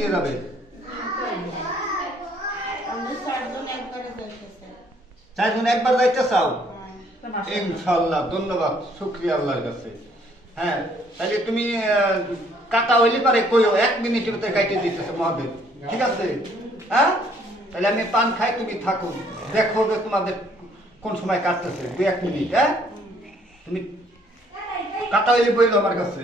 নিয়ে যাবে? একবারে যাইতে চাও। ইনশাল্লাহ, ধন্যবাদ, শুক্রিয়া আল্লাহর কাছে। হ্যাঁ তাহলে তুমি কাটা হইলে পারে কইও, এক মিনিটের কাইটে দিতেছে মহাদেব। ঠিক আছে? হ্যাঁ? তাহলে আমি পান খাই, তুমি থাকো। দেখো যে তোমাদের কোন সময় কাটতেছে, দু এক মিনিট হ্যাঁ? তুমি কাটা হইলে বইলো আমার কাছে।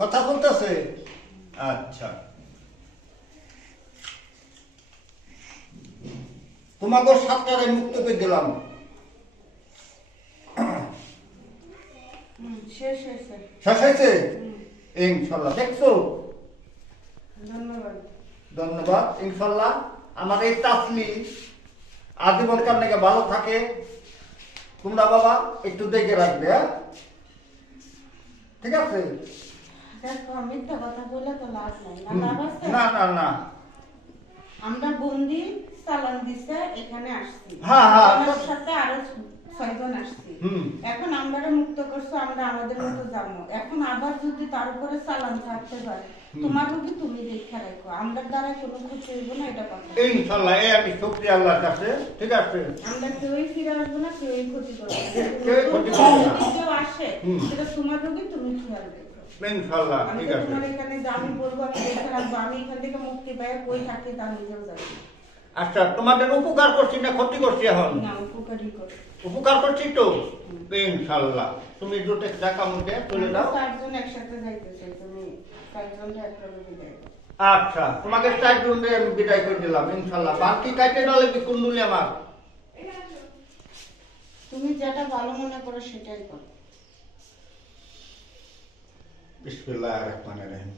কথা বলতেছে? আচ্ছা। তোমাকে সাতটারে মুক্ত করে দিলাম। শেষ হয়েছে। শেষ হয়েছে? ইনশাল্লাহ। দেখছ? ধন্যবাদ। ধন্যবাদ ইনশাল্লাহ। আমার এই তাসলি আজীবন কার নাকি ভালো থাকে? তোমরা বাবা একটু দেখে রাখবে হ্যাঁ? ঠিক আছে? না না না আমরা বন্দি চালান দিছে এখানে আসছি। হ্যাঁ, হ্যাঁ। আমার সাথে আরও ছয়জন আসছি। এখন আমরা মুক্ত করছ আমরা আমাদের মতো যাব। এখন আবার যদি তার উপরে চালান থাকতে পারে তোমার রোগী তুমি দেখা রাখো? আমরা দ্বারা কোনো ক্ষতি হইব না এটা কথা। ইনশাল্লাহ এই আমি শুক্রিয়া আল্লাহর কাছে ঠিক আছে? আমরা কেউই ফিরে আসব না কেউই ক্ষতি করব না। করবে কেউ আসে সেটা তোমার রোগী তুমি খেয়াল ইনশাল্লাহ আমি ঠিক আছে। তোমার এখানে আমি বলব আমি দেখে রাখব আমি এখান থেকে মুক্তি পাই কই থাকি তা নিজেও জানি। আচ্ছা তোমাদের উপকার করছি না ক্ষতি করছি এখন? না উপকারই করে উপকার করছি তো? ইনশাল্লাহ তুমি দুটো টাকা চলে আমরা দাও। চারজন একসাথে যাইতে চাই তুমি চারজনটা একসাথে বিদায় আচ্ছা তোমাকে চার জনে বিদায় করে দিলাম ইনশাল্লাহ বাকি কাটে ডালে কি কুন্ডুলি আমার? তুমি যেটা ভালো মনে করো সেটাই করো। বিসমিল্লাহ রহমান রহিম।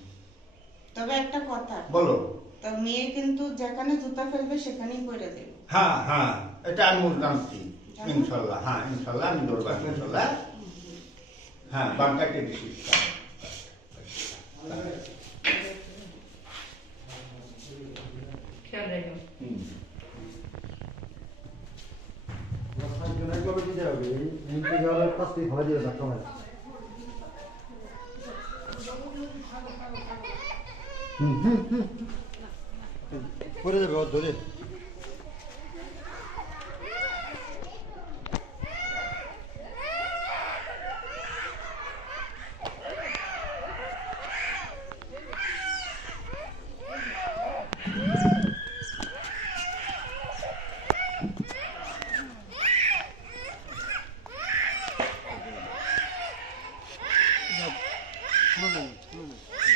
তবে একটা কথা। বলো। তা মেয়ে কিন্তু যেখানে জুতা ফেলবে সেখানেই পড়ে দেবে হ্যাঁ হ্যাঁ এটা আমি জানছি ইনশাল্লাহ হ্যাঁ ইনশাল্লাহ আমি দৌড়বা ইনশাল্লাহ। হ্যাঁ বান কাটে দিছি। Burada bir o dolu. Thank you.